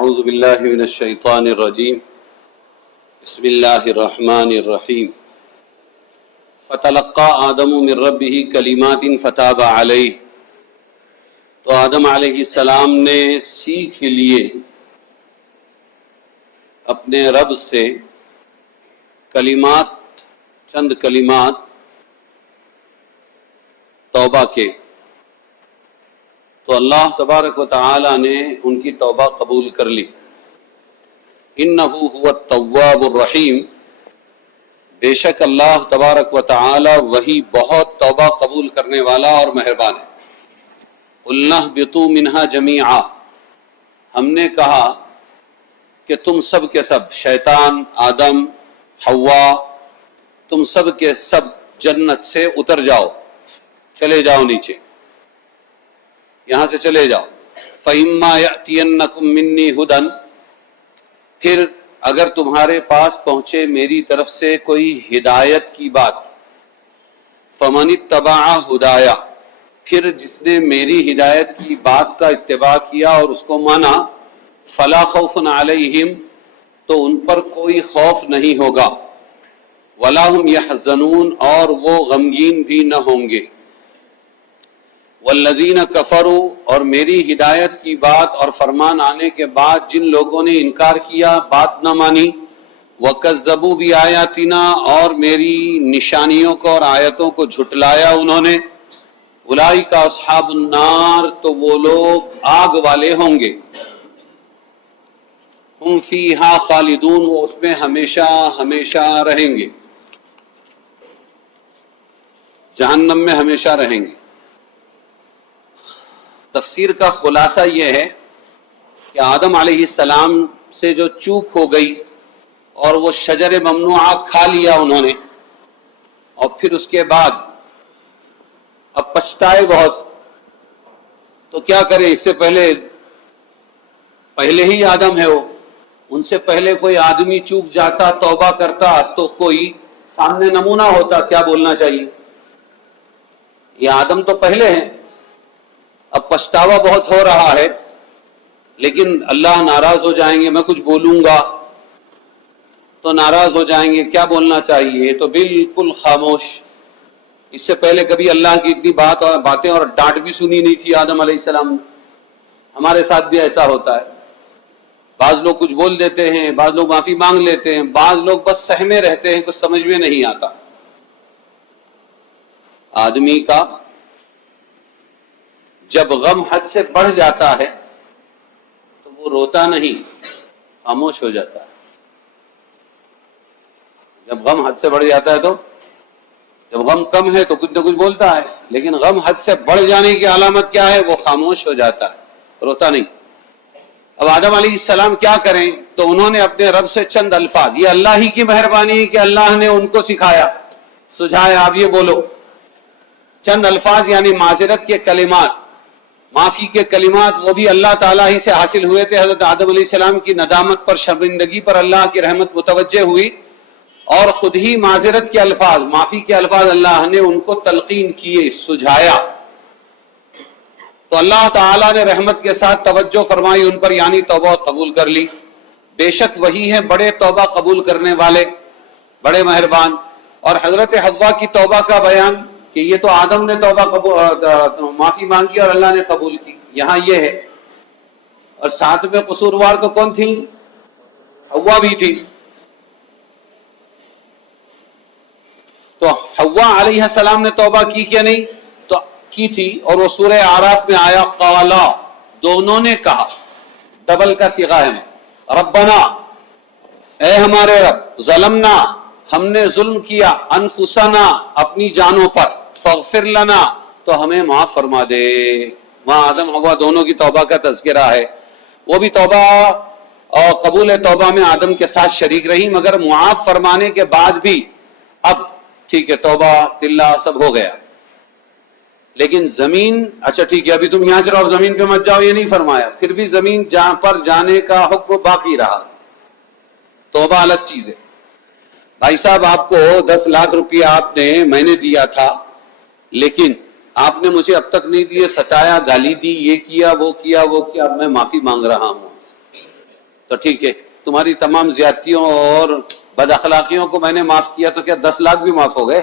اعوذ باللہ من الشیطان الرجیم بسم اللہ الرحمن الرحیم فتلقى آدم من ربہ کلمات فتاب علیہ. تو آدم علیہ السلام نے سیکھ لیے اپنے رب سے کلمات، چند کلمات توبہ کے. تو اللہ تبارک و تعالی نے ان کی توبہ قبول کر لی. انہ هو التواب الرحیم، بے شک اللہ تبارک و تعالی وہی بہت توبہ قبول کرنے والا اور مہربان ہے. قلنا اهبطوا منها جميعا، ہم نے کہا کہ تم سب کے سب، شیطان، آدم، حوا، تم سب کے سب جنت سے اتر جاؤ، چلے جاؤ نیچے، یہاں سے چلے جاؤ. فَإِمَّا يَأْتِيَنَّكُم مِّنِّي هُدًى، پھر اگر تمہارے پاس پہنچے میری طرف سے کوئی ہدایت کی بات. فَمَنِ اتَّبَعَ هُدَايَ، پھر جس نے میری ہدایت کی بات کا اتباع کیا اور اس کو مانا. فَلَا خَوْفٌ عَلَيْهِمْ، تو ان پر کوئی خوف نہیں ہوگا. وَلَا هُمْ يَحْزَنُونَ، اور وہ غمگین بھی نہ ہوں گے. والذین کفروا، اور میری ہدایت کی بات اور فرمان آنے کے بعد جن لوگوں نے انکار کیا، بات نہ مانی. وکذبوا بآیاتنا، اور میری نشانیوں کو اور آیتوں کو جھٹلایا انہوں نے. اولئک اصحاب النار، تو وہ لوگ آگ والے ہوں گے. ہم فیہا خالدون، وہ اس میں ہمیشہ ہمیشہ رہیں گے، جہنم میں ہمیشہ رہیں گے. تفسیر کا خلاصہ یہ ہے کہ آدم علیہ السلام سے جو چوک ہو گئی اور وہ شجر ممنوعہ کھا لیا انہوں نے، اور پھر اس کے بعد اب پچھتائے بہت. تو کیا کریں، اس سے پہلے ہی آدم ہے وہ، ان سے پہلے کوئی آدمی چوک جاتا، توبہ کرتا، تو کوئی سامنے نمونہ ہوتا کیا بولنا چاہیے. یہ آدم تو پہلے ہیں، اب پچھتاوا بہت ہو رہا ہے، لیکن اللہ ناراض ہو جائیں گے، میں کچھ بولوں گا تو ناراض ہو جائیں گے، کیا بولنا چاہیے. تو بالکل خاموش. اس سے پہلے کبھی اللہ کی اتنی باتیں اور ڈانٹ بھی سنی نہیں تھی آدم علیہ السلام. ہمارے ساتھ بھی ایسا ہوتا ہے، بعض لوگ کچھ بول دیتے ہیں، بعض لوگ معافی مانگ لیتے ہیں، بعض لوگ بس سہمے رہتے ہیں، کچھ سمجھ میں نہیں آتا. آدمی کا جب غم حد سے بڑھ جاتا ہے تو وہ روتا نہیں، خاموش ہو جاتا ہے. جب غم حد سے بڑھ جاتا ہے تو، جب غم کم ہے تو کچھ نہ کچھ بولتا ہے، لیکن غم حد سے بڑھ جانے کی علامت کیا ہے؟ وہ خاموش ہو جاتا ہے، روتا نہیں. اب آدم علیہ السلام کیا کریں؟ تو انہوں نے اپنے رب سے چند الفاظ، یہ اللہ ہی کی مہربانی ہے کہ اللہ نے ان کو سکھایا، سجھایا، آپ یہ بولو. چند الفاظ یعنی معذرت کے کلمات، معافی کے کلمات، وہ بھی اللہ تعالیٰ ہی سے حاصل ہوئے تھے. حضرت آدم علیہ السلام کی ندامت پر، شرمندگی پر اللہ کی رحمت متوجہ ہوئی، اور خود ہی معذرت کے الفاظ، معافی کے الفاظ اللہ نے ان کو تلقین کیے، سجھایا. تو اللہ تعالیٰ نے رحمت کے ساتھ توجہ فرمائی ان پر، یعنی توبہ قبول کر لی. بے شک وہی ہے بڑے توبہ قبول کرنے والے، بڑے مہربان. اور حضرت حوا کی توبہ کا بیان کہ یہ تو آدم نے معافی مانگی اور اللہ نے قبول کی، یہاں یہ ہے. اور ساتھ میں قصوروار تو کون تھی؟ حوا بھی تھی. تو حوا علیہ السلام نے توبہ کی کیا نہیں؟ تو کی تھی، اور وہ سورہ اعراف میں آیا قالا، دونوں نے کہا، ڈبل کا صیغہ ہے. ربنا، اے ہمارے رب، ظلمنا، ہم نے ظلم کیا، انفسنا، اپنی جانوں پر، فاغفر لنا، تو ہمیں معاف فرما دے. وہاں آدم حوا دونوں کی توبہ کا تذکرہ ہے. وہ بھی توبہ اور قبول توبہ میں آدم کے ساتھ شریک رہی، مگر معاف فرمانے کے بعد بھی اب ٹھیک ہے، توبہ تلہ سب ہو گیا. لیکن زمین، اچھا ٹھیک ہے ابھی تم یہاں سے رہو، زمین پہ مت جاؤ، یہ نہیں فرمایا. پھر بھی زمین جہاں پر جانے کا حکم باقی رہا. توبہ الگ چیز ہے. بھائی صاحب، آپ کو 10 لاکھ روپیہ میں نے دیا تھا، لیکن آپ نے مجھے اب تک نہیں دیے، ستایا، گالی دی، یہ کیا وہ کیا وہ کیا، اب میں معافی مانگ رہا ہوں. تو ٹھیک ہے تمہاری تمام زیادتیوں اور بد اخلاقیوں کو میں نے معاف کیا تو کیا 10 لاکھ بھی معاف ہو گئے؟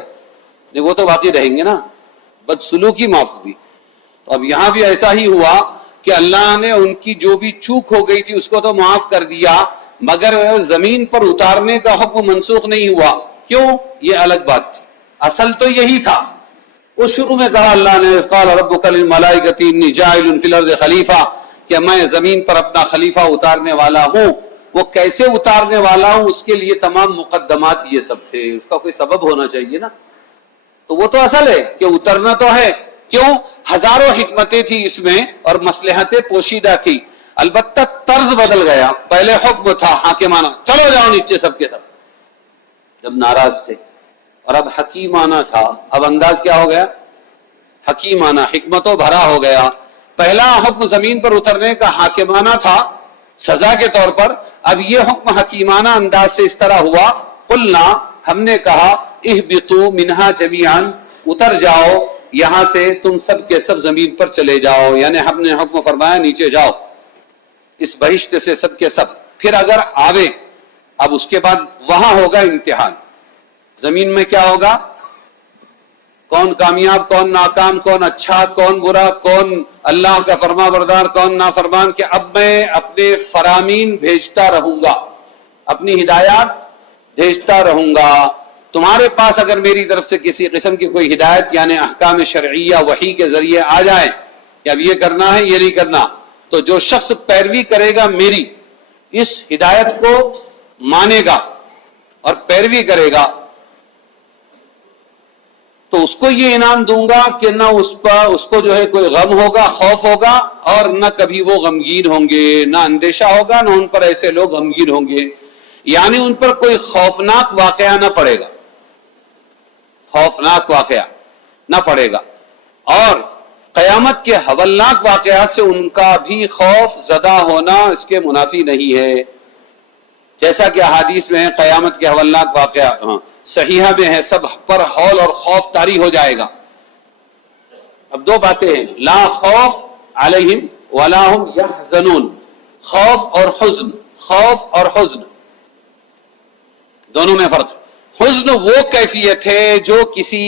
نہیں، وہ تو باقی رہیں گے نا، بدسلوکی معاف ہوگی۔ تو اب یہاں بھی ایسا ہی ہوا کہ اللہ نے ان کی جو بھی چوک ہو گئی تھی اس کو تو معاف کر دیا، مگر زمین پر اتارنے کا حکم منسوخ نہیں ہوا۔ کیوں؟ یہ الگ بات تھی، اصل تو یہی تھا۔ وہ شروع میں کہا اللہ نے قال ربک للملائکۃ انی جاعل فی الارض خلیفہ، کہ میں زمین پر اپنا خلیفہ اتارنے والا ہوں۔ وہ کیسے اتارنے والا ہوں اس کے لیے تمام مقدمات یہ سب تھے، اس کا کوئی سبب ہونا چاہیے نا، تو وہ تو اصل ہے کہ اترنا تو ہے۔ کیوں؟ ہزاروں حکمتیں تھی اس میں اور مصلحتیں پوشیدہ تھی، البتہ طرز بدل گیا۔ پہلے حکم تھا حاکمانہ، چلو جاؤ نیچے سب کے سب، جب ناراض تھے، اور اب حکیمانہ تھا، اب انداز کیا ہو گیا؟ حکیمانہ، حکمتوں بھرا ہو گیا۔ پہلا حکم زمین پر اترنے کا حاکمانہ تھا سزا کے طور پر، اب یہ حکم حکیمانہ انداز سے اس طرح ہوا، قلنا، ہم نے کہا، اہبطوا منہا جمیعا، اتر جاؤ یہاں سے تم سب کے سب زمین پر چلے جاؤ، یعنی ہم نے حکم فرمایا نیچے جاؤ اس بہشت سے سب کے سب۔ پھر اگر آوے، اب اس کے بعد وہاں ہوگا امتحان، زمین میں کیا ہوگا؟ کون کامیاب، کون ناکام، کون اچھا، کون برا، کون اللہ کا فرما بردار، کون نافرمان، کہ اب میں اپنے فرامین بھیجتا رہوں گا، اپنی ہدایات بھیجتا رہوں گا۔ تمہارے پاس اگر میری طرف سے کسی قسم کی کوئی ہدایت یعنی احکام شرعیہ وحی کے ذریعے آ جائے کہ اب یہ کرنا ہے یہ نہیں کرنا، تو جو شخص پیروی کرے گا میری اس ہدایت کو مانے گا اور پیروی کرے گا تو اس کو یہ انعام دوں گا کہ نہ اس کو جو ہے کوئی غم ہوگا، خوف ہوگا، اور نہ کبھی وہ غمگین ہوں گے، نہ اندیشہ ہوگا، نہ ان پر ایسے لوگ غمگین ہوں گے، یعنی ان پر کوئی خوفناک واقعہ نہ پڑے گا، خوفناک واقعہ نہ پڑے گا، اور قیامت کے ہولناک واقعات سے ان کا بھی خوف زدہ ہونا اس کے منافی نہیں ہے، جیسا کہ احادیث میں ہے قیامت کے ہولناک واقعہ صحیحہ میں ہے، سب پر ہول اور خوف طاری ہو جائے گا۔ اب دو باتیں ہیں، لا خوف علیہم ولا ہم یحزنون، خوف اور حزن، خوف اور حزن دونوں میں فرق ہے۔ حزن وہ کیفیت ہے جو کسی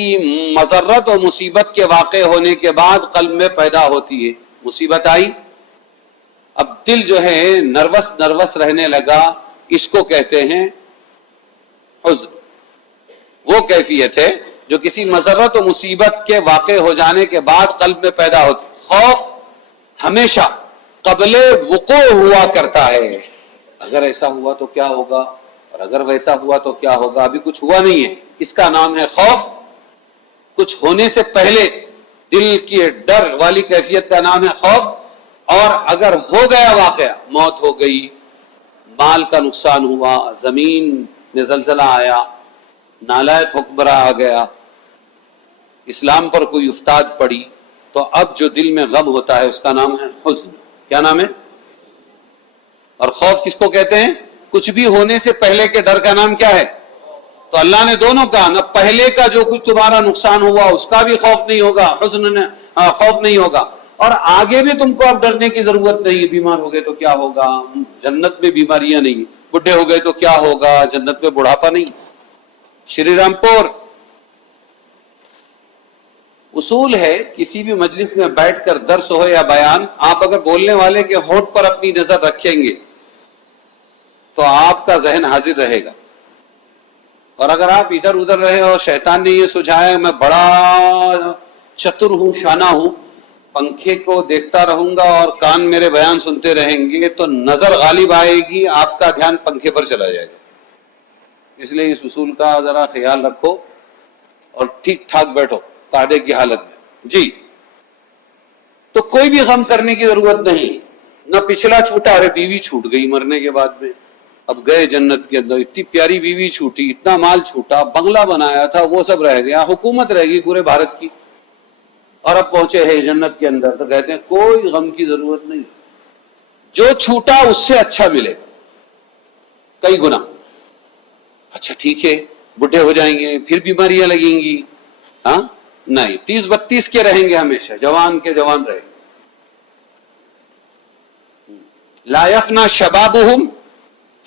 مضرت اور مصیبت کے واقع ہونے کے بعد قلب میں پیدا ہوتی ہے، مصیبت آئی اب دل جو ہے نروس رہنے لگا، اس کو کہتے ہیں حزن۔ وہ کیفیت ہے جو کسی مضرت و مصیبت کے واقع ہو جانے کے بعد قلب میں پیدا ہوتی۔ خوف ہمیشہ قبل وقوع ہوا کرتا ہے، اگر ایسا ہوا تو کیا ہوگا، اور اگر ویسا ہوا تو کیا ہوگا، ابھی کچھ ہوا نہیں ہے، اس کا نام ہے خوف۔ کچھ ہونے سے پہلے دل کی ڈر والی کیفیت کا نام ہے خوف، اور اگر ہو گیا واقعہ، موت ہو گئی، مال کا نقصان ہوا، زمین میں زلزلہ آیا، نالائق حکمراں آ گیا، اسلام پر کوئی افتاد پڑی، تو اب جو دل میں غم ہوتا ہے اس کا نام ہے حزن۔ کیا نام ہے؟ اور خوف کس کو کہتے ہیں؟ کچھ بھی ہونے سے پہلے کے ڈر کا نام کیا ہے؟ تو اللہ نے دونوں کہا، نہ پہلے کا جو کچھ تمہارا نقصان ہوا اس کا بھی خوف نہیں ہوگا، خوف نہیں ہوگا، اور آگے بھی تم کو اب ڈرنے کی ضرورت نہیں۔ بیمار ہو گئے تو کیا ہوگا، جنت میں بیماریاں نہیں، بڈھے ہو گئے تو کیا ہوگا، جنت میں بڑھاپا نہیں۔ شری رام پور اصول ہے، کسی بھی مجلس میں بیٹھ کر درس ہو یا بیان، آپ اگر بولنے والے کے ہونٹ پر اپنی نظر رکھیں گے تو آپ کا ذہن حاضر رہے گا، اور اگر آپ ادھر ادھر رہے اور شیطان نے یہ سجھایا میں بڑا چتر ہوں، شانہ ہوں، پنکھے کو دیکھتا رہوں گا اور کان میرے بیان سنتے رہیں گے، تو نظر غالب آئے گی، آپ کا دھیان پنکھے پر چلا جائے گا۔ اس لیے اس اصول کا ذرا خیال رکھو اور ٹھیک ٹھاک بیٹھو قاعدے کی حالت میں۔ جی، تو کوئی بھی غم کرنے کی ضرورت نہیں، نہ پچھلا چھوٹا، ارے بیوی چھوٹ گئی مرنے کے بعد میں، اب گئے جنت کے اندر، اتنی پیاری بیوی چھوٹی، اتنا مال چھوٹا، بنگلہ بنایا تھا وہ سب رہ گیا، حکومت رہ گئی پورے بھارت کی، اور اب پہنچے ہیں جنت کے اندر، تو کہتے ہیں کوئی غم کی ضرورت نہیں، جو چھوٹا اس سے اچھا ملے گا کئی گنا۔ اچھا ٹھیک ہے، بڈھے ہو جائیں گے، پھر بیماریاں لگیں گی، ہاں نہیں، 30-32 کے رہیں گے ہمیشہ، جوان کے جوان رہیں گے۔ لا یفنا شبابہم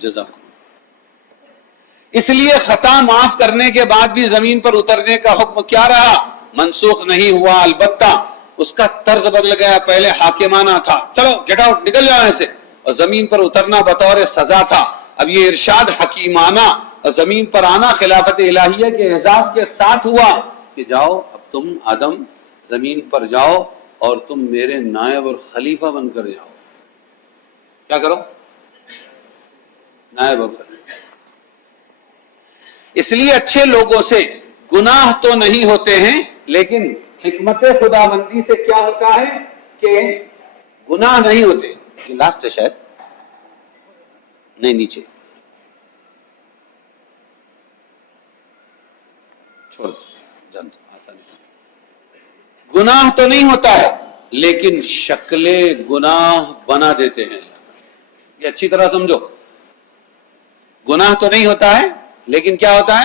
جزاکم. اس لیے خطا معاف کرنے کے بعد بھی زمین پر اترنے کا حکم کیا رہا؟ منسوخ نہیں ہوا، البتہ اس کا طرز بدل گیا. پہلے حاکمانہ تھا، چلو گیٹ آؤٹ، نکل جاؤ ایسے، اور زمین پر اترنا بطور سزا تھا. اب یہ ارشاد حکیمانہ اور زمین پر آنا خلافت الہیہ کے اعزاز کے ساتھ ہوا کہ جاؤ اب تم آدم زمین پر جاؤ اور تم میرے نائب اور خلیفہ بن کر جاؤ. کیا کرو؟ نائب اور خلیفہ. اس لیے اچھے لوگوں سے گناہ تو نہیں ہوتے ہیں، لیکن حکمت خدا بندی سے کیا ہوتا ہے کہ گناہ نہیں ہوتے. یہ لاسٹ ہے شاید، نہیں نیچے چھوڑ دو، جانتے آسانی سے. گناہ تو نہیں ہوتا ہے لیکن شکل گناہ بنا دیتے ہیں. یہ اچھی طرح سمجھو، گناہ تو نہیں ہوتا ہے لیکن کیا ہوتا ہے؟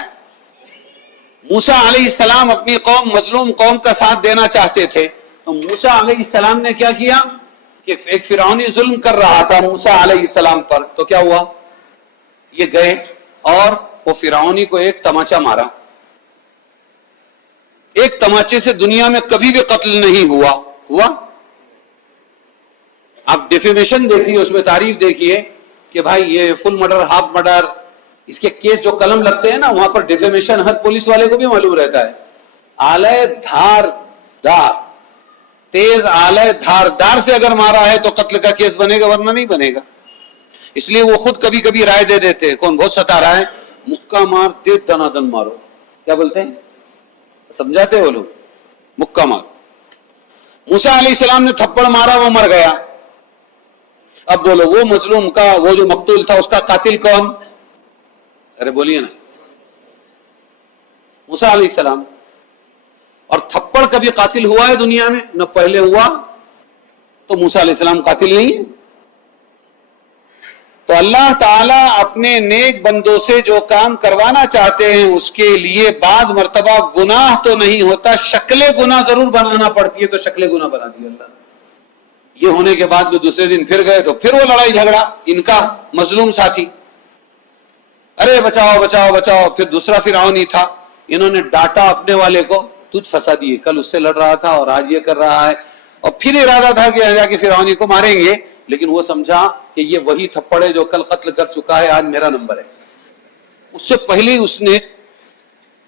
موسیٰ علیہ السلام اپنی قوم، مظلوم قوم کا ساتھ دینا چاہتے تھے، تو موسیٰ علیہ السلام نے کیا کیا کہ ایک فرعونی ظلم کر رہا تھا موسیٰ علیہ السلام پر. تو کیا ہوا؟ یہ گئے اور وہ فرعونی کو ایک تماچا مارا. ایک تماچے سے دنیا میں کبھی بھی قتل نہیں ہوا. آپ ڈیفیمیشن دیکھیے، اس میں تعریف دیکھیے کہ بھائی یہ فل مرڈر، ہاف مرڈر، اس کے کیس جو قلم لگتے ہیں نا، وہاں پر ڈیفیمیشن ہر پولیس والے کو بھی معلوم رہتا ہے. آلے دھار دار، تیز آلے دھار دار سے اگر مارا ہے تو قتل کا کیس بنے گا، ورنہ نہیں بنے گا. اس لیے وہ خود کبھی کبھی رائے دے دیتے ہیں. کون بہت ستا رہا ہے؟ مکہ مار، تیز دنا دن مارو. کیا بولتے ہیں؟ سمجھاتے ہیں وہ لوگ، مکہ مار. موسیٰ علیہ السلام نے تھپڑ مارا، وہ مر گیا. اب بولو وہ مظلوم کا، وہ جو مقتول تھا، اس کا قاتل کون؟ ارے بولیے نا، موسیٰ علیہ السلام. اور تھپڑ کبھی قاتل ہوا ہے دنیا میں؟ نہ پہلے ہوا. تو موسیٰ علیہ السلام قاتل نہیں ہے. تو اللہ تعالیٰ اپنے نیک بندوں سے جو کام کروانا چاہتے ہیں اس کے لیے بعض مرتبہ گناہ تو نہیں ہوتا، شکل گناہ ضرور بنانا پڑتی ہے. تو شکل گناہ بنا دی اللہ نے. یہ ہونے کے بعد جو دوسرے دن پھر گئے تو پھر وہ لڑائی جھگڑا، ان کا مظلوم ساتھی، ارے بچاؤ بچاؤ بچاؤ. پھر دوسرا فرعونی تھا، انہوں نے ڈانٹا اپنے والے کو، تجھ پھنسا دیے، کل اس سے لڑ رہا تھا اور آج یہ کر رہا ہے. اور پھر ارادہ تھا کہ جا کے فرعونی کو ماریں گے، لیکن وہ سمجھا کہ یہ وہی تھپڑ ہے جو کل قتل کر چکا ہے، آج میرا نمبر ہے. اس سے پہلے اس نے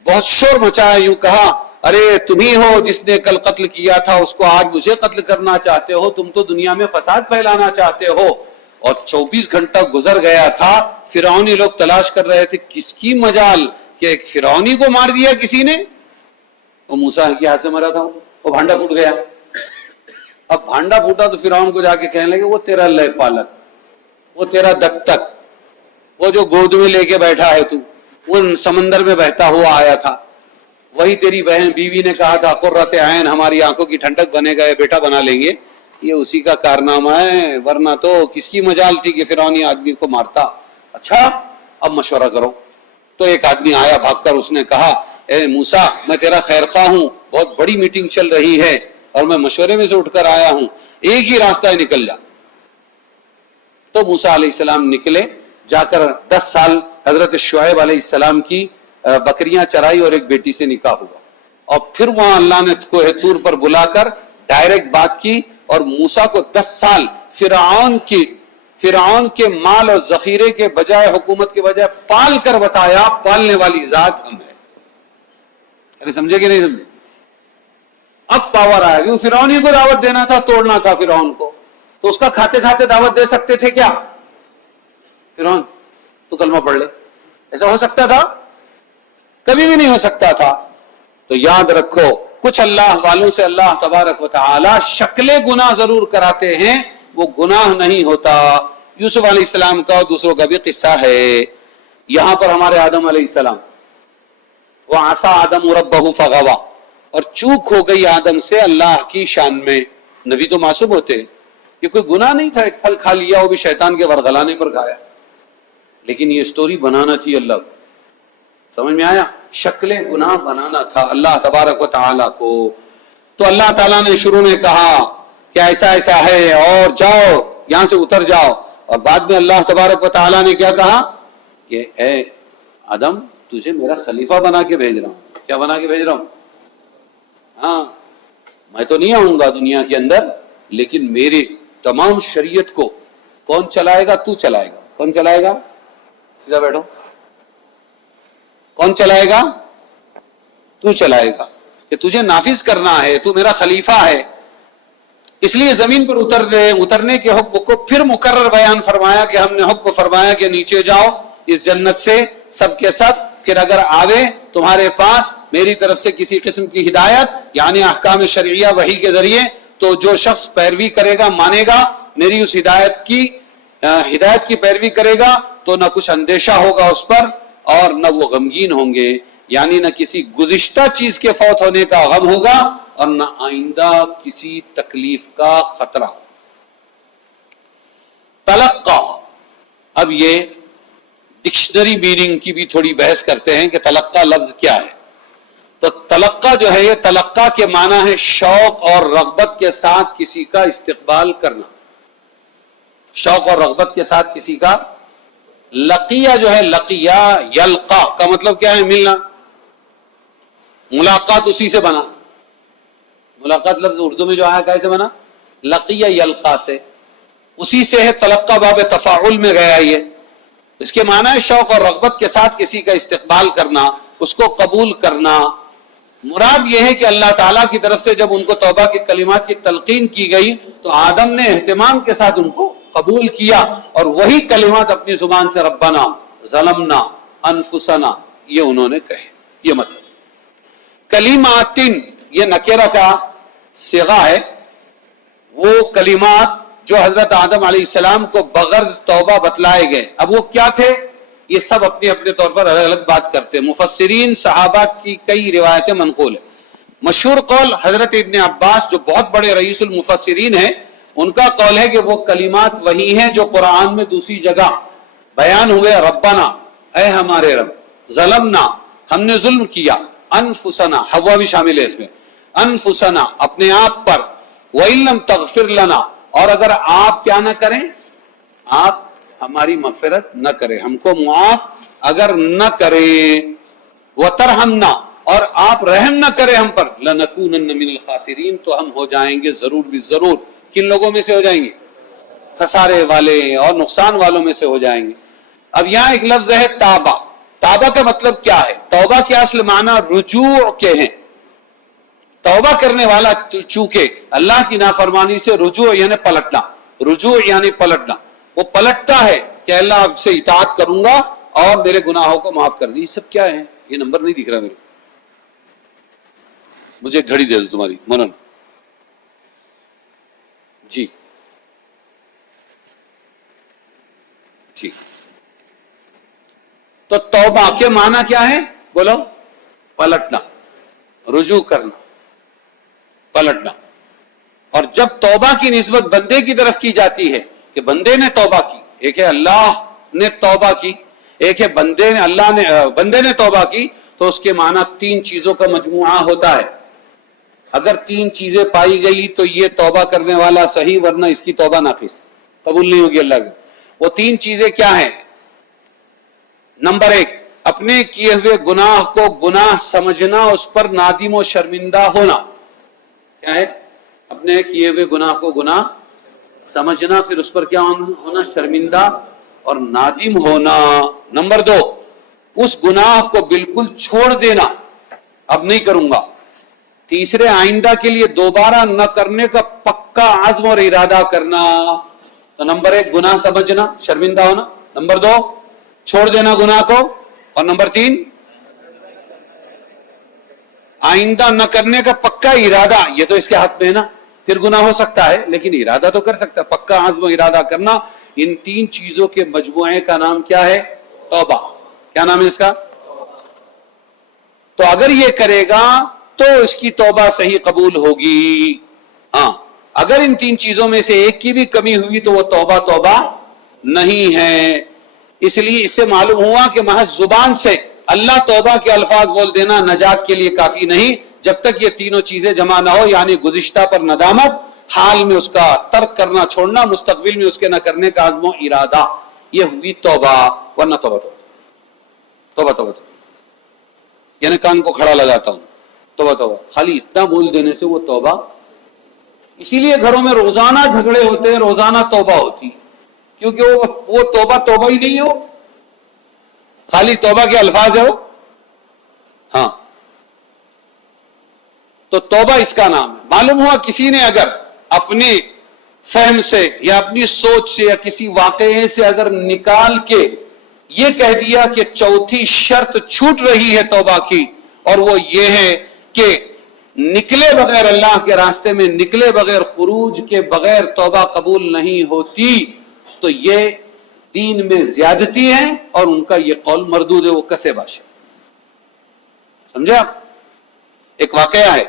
بہت شور مچایا، یوں کہا ارے تم ہی ہو جس نے کل قتل کیا تھا اس کو، آج مجھے قتل کرنا چاہتے ہو، تم تو دنیا میں فساد پھیلانا چاہتے ہو. اور 24 گھنٹہ گزر گیا تھا، فرعونی لوگ تلاش کر رہے تھے کس کی مجال کہ ایک فرعونی کو مار دیا کسی نے. وہ موسیٰ کے ہاتھ سے مرا تھا، وہ بھانڈا پھوٹ گیا. اب بھانڈا پھوٹا تو فرعون کو جا کے کہنے لگے وہ تیرا لے پالک، وہ تیرا دتک، وہ جو گود میں لے کے بیٹھا ہے تو، وہ سمندر میں بہتا ہوا آیا تھا، وہی تیری بہن بیوی نے کہا تھا قرۃ عین، ہماری آنکھوں کی ٹھنڈک بنے گا، بیٹا بنا لیں گے، یہ اسی کا کارنامہ ہے. ورنہ تو کس کی مجال تھی کہ فرعونی آدمی کو مارتا. اچھا اب مشورہ کرو. تو ایک آدمی آیا بھاگ کر، اس نے کہا اے موسیٰ میں تیرا خیر خواہ ہوں، بہت بڑی میٹنگ چل رہی ہے اور میں مشورے میں سے اٹھ کر آیا ہوں، ایک ہی راستہ ہے، نکل جا. تو موسیٰ علیہ السلام نکلے، جا کر 10 سال حضرت شعیب علیہ السلام کی بکریاں چرائی اور ایک بیٹی سے نکاح ہوا. اور پھر وہاں اللہ نے کوہ طور پر بلا کر ڈائریکٹ بات کی اور موسیٰ کو 10 سال فرعون کے مال اور ذخیرے کے بجائے، حکومت کے بجائے پال کر بتایا پالنے والی ذات ہم ہے. ارے سمجھے کہ نہیں سمجھے؟ اب پاور آیا کہ فرعونی کو دعوت دینا تھا، توڑنا تھا فرعون کو، تو اس کا کھاتے کھاتے دعوت دے سکتے تھے کیا؟ فرعون تو کلمہ پڑھ لے، ایسا ہو سکتا تھا؟ کبھی بھی نہیں ہو سکتا تھا. تو یاد رکھو کچھ اللہ والوں سے اللہ تبارک و تعالی شکل گناہ ضرور کراتے ہیں، وہ گناہ نہیں ہوتا. یوسف علیہ السلام کا اور دوسروں کا بھی قصہ ہے. یہاں پر ہمارے آدم علیہ السلام، وَعَصَىٰ آدَمُ رَبَّهُ فَغَوَىٰ، اور چوک ہو گئی آدم سے اللہ کی شان میں. نبی تو معصوم ہوتے، یہ کوئی گناہ نہیں تھا، ایک پھل کھا لیا، وہ بھی شیطان کے ورغلانے پر کھایا. لیکن یہ سٹوری بنانا تھی اللہ کو. سمجھ میں آیا؟ شکل گناہ بنانا تھا اللہ تبارک و تعالیٰ کو. تو اللہ تعالیٰ نے شروع میں کہا کہ ایسا ایسا ہے اور جاؤ یہاں سے اتر جاؤ. اور بعد میں اللہ تبارک و تعالیٰ نے کیا کہا کہ اے آدم تجھے میرا خلیفہ بنا کے بھیج رہا ہوں. کیا بنا کے بھیج رہا ہوں؟ ہاں میں تو نہیں آؤں گا دنیا کے اندر، لیکن میرے تمام شریعت کو کون چلائے گا؟ تو چلائے گا. کون چلائے گا؟ سیدھا بیٹھو. کون چلائے گا؟ تو چلائے گا، کہ تجھے نافذ کرنا ہے، تو میرا خلیفہ ہے. اس لیے زمین پر اترنے کے حکم کو پھر مکرر بیان فرمایا کہ ہم نے حکم فرمایا کہ نیچے جاؤ اس جنت سے سب کے سب، پھر اگر آوے تمہارے پاس میری طرف سے کسی قسم کی ہدایت یعنی احکام شرعیہ وحی کے ذریعے، تو جو شخص پیروی کرے گا، مانے گا میری اس ہدایت کی پیروی کرے گا، تو نہ کچھ اندیشہ ہوگا اس پر اور نہ وہ غمگین ہوں گے، یعنی نہ کسی گزشتہ چیز کے فوت ہونے کا غم ہوگا اور نہ آئندہ کسی تکلیف کا خطرہ ہو. تلقا، اب یہ ڈکشنری میننگ کی بھی تھوڑی بحث کرتے ہیں کہ تلقا لفظ کیا ہے. تو تلقا جو ہے، یہ تلقا کے معنی ہے شوق اور رغبت کے ساتھ کسی کا استقبال کرنا. شوق اور رغبت کے ساتھ کسی کا. لقیہ جو ہے، لقیہ یلقا کا مطلب کیا ہے؟ ملنا. ملاقات اسی سے بنا. ملاقات لفظ اردو میں جو آیا کیسے بنا؟ لقیہ یلقا سے، اسی سے ہے. تلقا باب تفاعل میں گیا. یہ اس کے معنی ہے شوق اور رغبت کے ساتھ کسی کا استقبال کرنا، اس کو قبول کرنا. مراد یہ ہے کہ اللہ تعالیٰ کی طرف سے جب ان کو توبہ کے کلمات کی تلقین کی گئی تو آدم نے اہتمام کے ساتھ ان کو قبول کیا اور وہی کلمات اپنی زبان سے ربنا ظلمنا انفسنا یہ انہوں نے کہے. یہ مطلب کلمات، یہ نکرہ کا صیغہ ہے. وہ کلمات جو حضرت آدم علیہ السلام کو بغرض توبہ بتلائے گئے، اب وہ کیا تھے یہ سب اپنے اپنے طور پر الگ الگ بات کرتے ہیں. مفسرین صحابہ کی کئی روایتیں منقول ہیں. مشہور قول حضرت ابن عباس جو بہت بڑے رئیس المفسرین ہیں، ان کا قول ہے کہ وہ کلمات وہی ہیں جو قرآن میں دوسری جگہ بیان ہوئے. ربنا، اے ہمارے رب، ظلمنا، ہم نے ظلم کیا، انفسنا، حوا بھی شامل ہے اس میں، انفسنا، اپنے آپ پر، وَإِن لَّمْ تَغْفِرْ لَنَا، اور اگر آپ کیا نہ کریں، آپ ہماری مغفرت نہ کریں، ہم کو معاف اگر نہ کریں، وَتَرْحَمْنَا، اور آپ رحم نہ کریں ہم پر، لَنَكُونَنَّ مِنَ الْخَاسِرِينَ، تو ہم ہو جائیں گے ضرور بھی ضرور. کن لوگوں میں سے ہو جائیں گے؟ خسارے والے اور نقصان والوں میں سے ہو جائیں گے. اب یہاں ایک لفظ ہے تابہ. توبہ کا مطلب کیا ہے؟ توبہ کے اصل معنی رجوع کے ہیں. توبہ کرنے والا چونکہ اللہ کی نافرمانی سے رجوع یعنی پلٹنا، رجوع یعنی پلٹنا، وہ پلٹتا ہے کہ اللہ آپ سے اطاعت کروں گا اور میرے گناہوں کو معاف کر دی. یہ سب کیا ہے؟ یہ نمبر نہیں دکھ رہا میرے، مجھے گھڑی دے دو تمہاری منن جی. ٹھیک. تو توبہ کے معنی کیا ہے؟ بولو. پلٹنا، رجوع کرنا، پلٹنا. اور جب توبہ کی نسبت بندے کی طرف کی جاتی ہے کہ بندے نے توبہ کی، ایک ہے اللہ نے توبہ کی، ایک ہے بندے نے توبہ کی، تو اس کے معنی تین چیزوں کا مجموعہ ہوتا ہے. اگر تین چیزیں پائی گئی تو یہ توبہ کرنے والا صحیح، ورنہ اس کی توبہ ناقص، قبول نہیں ہوگی اللہ کی. وہ تین چیزیں کیا ہیں؟ نمبر ایک، اپنے کیے ہوئے گناہ کو گناہ سمجھنا، اس پر نادم و شرمندہ ہونا. کیا ہے؟ اپنے کیے ہوئے گناہ کو گناہ سمجھنا، پھر اس پر کیا ہونا؟ شرمندہ اور نادم ہونا. نمبر دو، اس گناہ کو بالکل چھوڑ دینا، اب نہیں کروں گا. تیسرے، آئندہ کے لیے دوبارہ نہ کرنے کا پکا عزم اور ارادہ کرنا. تو نمبر ایک گناہ سمجھنا، شرمندہ ہونا. نمبر دو چھوڑ دینا گناہ کو. اور نمبر تین آئندہ نہ کرنے کا پکا ارادہ. یہ تو اس کے ہاتھ میں ہے نا، پھر گناہ ہو سکتا ہے لیکن ارادہ تو کر سکتا ہے. پکا عزم و ارادہ کرنا. ان تین چیزوں کے مجموعے کا نام کیا ہے؟ توبہ. کیا نام ہے اس کا؟ تو اگر یہ کرے گا تو اس کی توبہ صحیح قبول ہوگی. ہاں، اگر ان تین چیزوں میں سے ایک کی بھی کمی ہوئی تو وہ توبہ نہیں ہے. اس لیے اس سے معلوم ہوا کہ محض زبان سے اللہ توبہ کے الفاظ بول دینا نجات کے لیے کافی نہیں، جب تک یہ تینوں چیزیں جمع نہ ہو، یعنی گزشتہ پر ندامت، حال میں اس کا ترک کرنا چھوڑنا، مستقبل میں اس کے نہ کرنے کا عزم و ارادہ، یہ ہوئی توبہ. ورنہ توبہ توبہ توبہ توبہ، یعنی کان کو کھڑا لگاتا ہوں، توبہ توبہ، خالی اتنا بول دینے سے وہ توبہ. اسی لیے گھروں میں روزانہ جھگڑے ہوتے ہیں، روزانہ توبہ ہوتی، کیونکہ وہ توبہ توبہ ہی نہیں ہو، خالی توبہ کے الفاظ ہے وہ. ہاں، تو توبہ اس کا نام ہے. معلوم ہوا کسی نے اگر اپنے فہم سے یا اپنی سوچ سے یا کسی واقعے سے اگر نکال کے یہ کہہ دیا کہ چوتھی شرط چھوٹ رہی ہے توبہ کی، اور وہ یہ ہے کہ نکلے بغیر، اللہ کے راستے میں نکلے بغیر، خروج کے بغیر توبہ قبول نہیں ہوتی، تو یہ دین میں زیادتی ہے اور ان کا یہ قول مردود ہے، وہ کسے باشے. سمجھے آپ؟ ایک واقعہ ہے،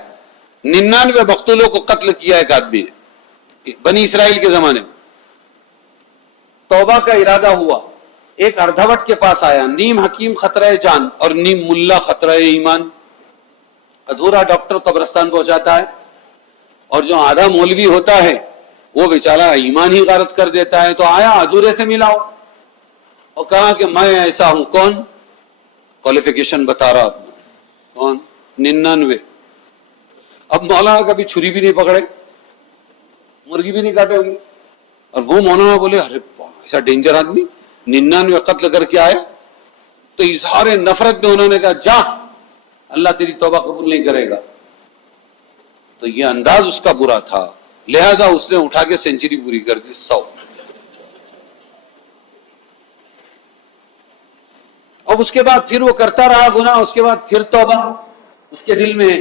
99 مقتولوں کو قتل کیا ایک آدمی نے بنی اسرائیل کے زمانے میں. توبہ کا ارادہ ہوا، ایک اردھوٹ کے پاس آیا، نیم حکیم خطرہ جان اور نیم ملا خطرہ ایمان. ادھورا ڈاکٹر قبرستان پہنچاتا ہے، اور جو آدھا مولوی ہوتا ہے وہ بیچارہ ایمان ہی غارت کر دیتا ہے. تو آیا، ادھورے سے ملاؤ، اور کہا کہ میں ایسا ہوں. کون؟ کوالیفیکیشن بتا رہا آپ نے. کون؟ 99. اب مولانا کبھی چھری بھی نہیں پکڑے، مرغی بھی نہیں کاٹے ہوں گے، اور وہ مولانا بولے ارے ایسا ڈینجر آدمی 99 قتل کر کے آئے. تو اظہار نفرت میں انہوں نے کہا جا، اللہ تیری توبہ قبول نہیں کرے گا. تو یہ انداز اس کا برا تھا، لہذا اس نے اٹھا کے سینچری پوری کر دی 100. اب اس کے بعد پھر وہ کرتا رہا گناہ، اس کے بعد پھر توبہ، اس کے دل میں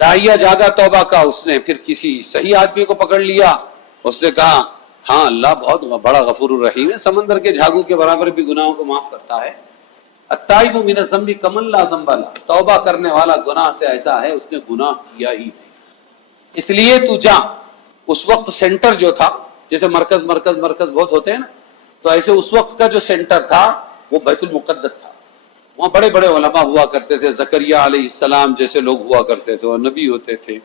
داعیہ جاگا توبہ کا. اس نے پھر کسی صحیح آدمی کو پکڑ لیا، اس نے کہا ہاں اللہ بہت بڑا غفور الرحیم ہے، سمندر کے جھاگو کے برابر بھی گناہوں کو معاف کرتا ہے. التائب من الذنب کمن لا ذنب لہ، توبہ کرنے والا گناہ سے ایسا ہے اس نے گناہ کیا ہی نہیں. اس لیے تو جا. اس وقت سینٹر جو تھا، جیسے مرکز بہت ہوتے ہیں نا، تو ایسے اس وقت کا جو سینٹر تھا وہ بیت المقدس تھا. وہاں بڑے بڑے علماء ہوا کرتے تھے، زکریا علیہ السلام جیسے لوگ ہوا کرتے تھے، اور نبی ہوتے تھے.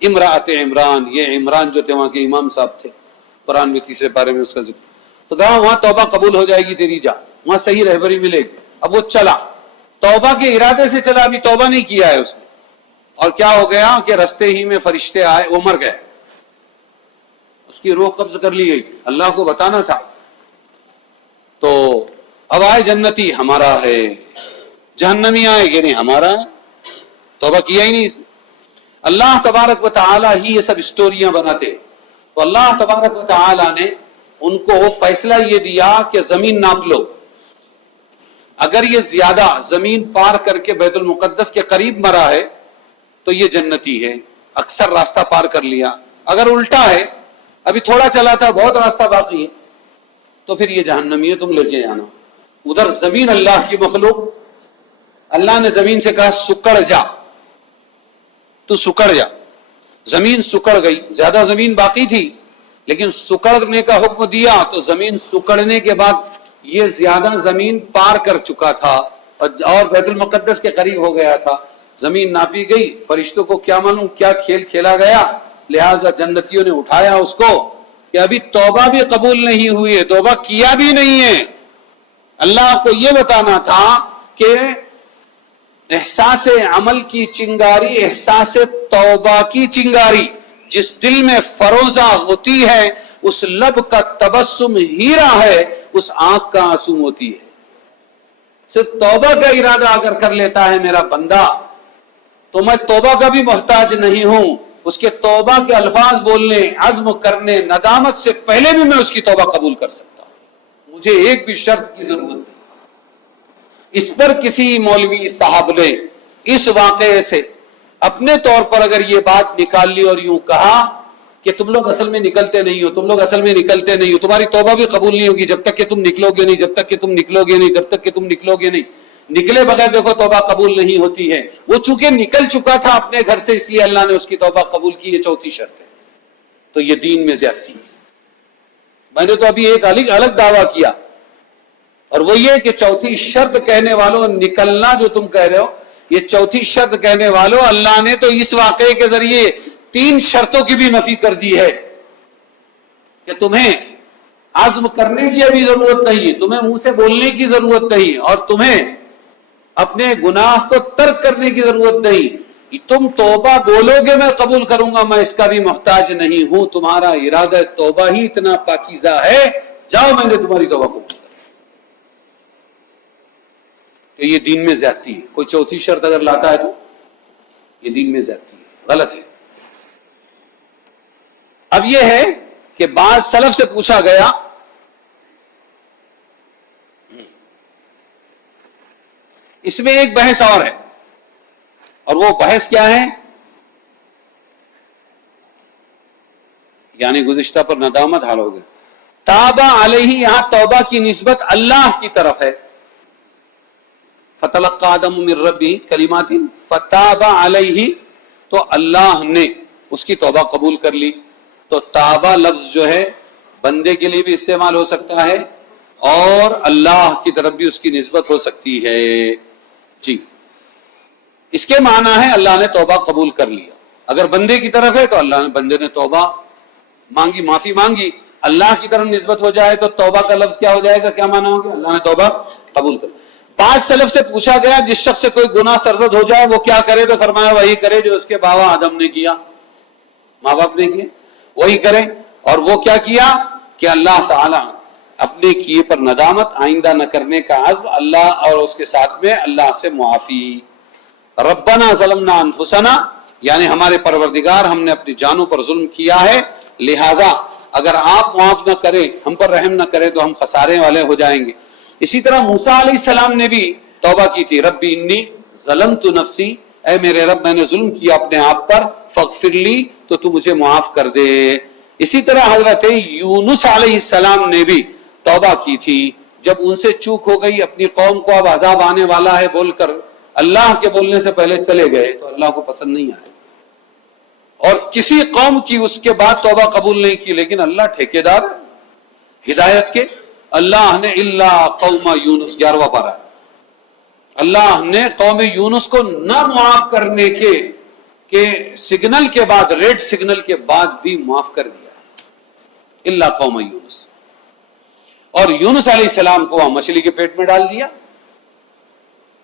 امراۃ عمران، یہ عمران جو تھے وہاں کے امام صاحب تھے، قرآن میں 3 پارے میں اس کا ذکر. تو کہا وہاں توبہ قبول ہو جائے گی تیری، جا وہاں صحیح رہبری ملے گی. اب وہ چلا، توبہ کے ارادے سے چلا، ابھی توبہ نہیں کیا ہے اس نے. اور کیا ہو گیا کہ رستے ہی میں فرشتے آئے، وہ مر گئے، اس کی روح قبض کر لی گئی. اللہ کو بتانا تھا. تو اب آئے جنتی، ہمارا ہے، جہنمی آئے کہ نہیں ہمارا ہے، توبہ کیا ہی نہیں اس نے. اللہ تبارک و تعالی ہی یہ سب اسٹوریاں بناتے. تو اللہ تبارک و تعالی نے ان کو فیصلہ یہ دیا کہ زمین ناپ لو، اگر یہ زیادہ زمین پار کر کے بیت المقدس کے قریب مرا ہے تو یہ جنتی ہے، اکثر راستہ پار کر لیا. اگر الٹا ہے، ابھی تھوڑا چلا تھا، بہت راستہ باقی ہے، تو پھر یہ جہنمی ہے، تم لے کے جانا. ادھر زمین اللہ کی مخلوق، اللہ نے زمین سے کہا سکڑ جا، تو سکڑ جا. زمین سکڑ گئی، زیادہ زمین باقی تھی لیکن سکڑنے کا حکم دیا تو زمین سکڑنے کے بعد یہ زیادہ زمین پار کر چکا تھا اور بیت المقدس کے قریب ہو گیا تھا. زمین ناپی گئی، فرشتوں کو کیا معلوم کیا کھیل کھیلا گیا، لہٰذا جنتیوں نے اٹھایا اس کو کہ ابھی توبہ بھی قبول نہیں ہوئی ہے، توبہ کیا بھی نہیں ہے. اللہ کو یہ بتانا تھا کہ احساس عمل کی چنگاری، احساس توبہ کی چنگاری جس دل میں فروزہ ہوتی ہے، اس لب کا تبسم ہیرا ہے، اس آنکھ کا آنسو موتی ہے. صرف توبہ کا ارادہ اگر کر لیتا ہے میرا بندہ تو میں توبہ کا بھی محتاج نہیں ہوں. اس کے توبہ کے الفاظ بولنے، عزم کرنے، ندامت سے پہلے بھی میں اس کی توبہ قبول کر سکتا ہوں. مجھے ایک بھی شرط کی ضرورت نہیں. اس پر کسی مولوی صاحب نے اس واقعے سے اپنے طور پر اگر یہ بات نکال لی اور یوں کہا کہ تم لوگ اصل میں نکلتے نہیں ہو، تم لوگ اصل میں نکلتے نہیں ہو، تمہاری توبہ بھی قبول نہیں ہوگی جب تک کہ تم نکلو گے نہیں، جب تک کہ تم نکلو گے نہیں، جب تک کہ تم نکلو گے نہیں. نکلے بغیر دیکھو توبہ قبول نہیں ہوتی ہے. وہ چونکہ نکل چکا تھا اپنے گھر سے، اس لیے اللہ نے اس کی توبہ قبول کی. یہ چوتھی شرط ہے. تو یہ دین میں زیادتی ہے. میں نے تو ابھی ایک الگ دعویٰ کیا، اور وہ یہ کہ چوتھی شرط کہنے والوں، نکلنا جو تم کہہ رہے ہو، یہ چوتھی شرط کہنے والوں اللہ نے تو اس واقعے کے ذریعے 3 شرطوں کی بھی نفی کر دی ہے کہ تمہیں عزم کرنے کی ابھی ضرورت نہیں ہے, تمہیں منہ سے بولنے کی ضرورت نہیں, اور تمہیں اپنے گناہ کو ترک کرنے کی ضرورت نہیں. تم توبہ بولو گے میں قبول کروں گا, میں اس کا بھی محتاج نہیں ہوں, تمہارا ارادہ توبہ ہی اتنا پاکیزہ ہے, جاؤ میں نے تمہاری توبہ قبول کر. کہ یہ دین میں زیادتی ہے. کوئی چوتھی شرط اگر لاتا ہے تو یہ دین میں زیادتی ہے, غلط ہے. اب یہ ہے کہ بعض سلف سے پوچھا گیا اس میں ایک بحث اور ہے, اور وہ بحث کیا ہے؟ یعنی گزشتہ پر ندامت حال ہو گئے. تابا علیہ, یہاں توبہ کی نسبت اللہ کی طرف ہے. فتلقى آدم من ربہ کلمات فتاب علیہ, تو اللہ نے اس کی توبہ قبول کر لی. تو تابا لفظ جو ہے بندے کے لیے بھی استعمال ہو سکتا ہے اور اللہ کی طرف بھی اس کی نسبت ہو سکتی ہے. جی, اس کے معنی ہے اللہ نے توبہ قبول کر لیا. اگر بندے کی طرف ہے تو اللہ نے, بندے نے توبہ مانگی, معافی مانگی. اللہ کی طرف نسبت ہو جائے تو توبہ کا لفظ کیا ہو جائے گا, کیا معنی ہوگا؟ اللہ نے توبہ قبول کر. بعض سلف سے پوچھا گیا جس شخص سے کوئی گناہ سرزد ہو جائے وہ کیا کرے, تو فرمایا وہی کرے جو اس کے بابا آدم نے کیا, ماں باپ نے کیا, وہی کرے. اور وہ کیا کیا کہ اللہ تعالی اپنے کیے پر ندامت, آئندہ نہ کرنے کا عزم, اللہ اور اس کے ساتھ میں اللہ سے معافی. ربنا ظلمنا انفسنا, یعنی ہمارے پروردگار ہم نے اپنی جانوں پر ظلم کیا ہے, لہذا اگر آپ معاف نہ کریں, ہم پر رحم نہ کریں تو ہم خسارے والے ہو جائیں گے. اسی طرح موسیٰ علیہ السلام نے بھی توبہ کی تھی, ربی انی ظلمت نفسی, اے میرے رب میں نے ظلم کیا اپنے آپ پر, فاغفر لی, تو تو مجھے معاف کر دے. اسی طرح حضرت یونس علیہ السلام نے بھی توبہ کی تھی, جب ان سے چوک ہو گئی, اپنی قوم کو اب عذاب آنے والا ہے بول کر اللہ کے بولنے سے پہلے چلے گئے, تو اللہ کو پسند نہیں آئے. اور کسی قوم کی اس کے بعد توبہ قبول نہیں کی, لیکن اللہ ٹھیکیدار ہدایت کے. اللہ نے اللہ قوم یونس 11واں پارہ, اللہ نے قوم یونس کو نہ معاف کرنے کے سگنل کے بعد, ریڈ سگنل کے بعد بھی معاف کر دیا, اللہ قوم یونس. اور یونس علیہ السلام کو وہاں مچھلی کے پیٹ میں ڈال دیا,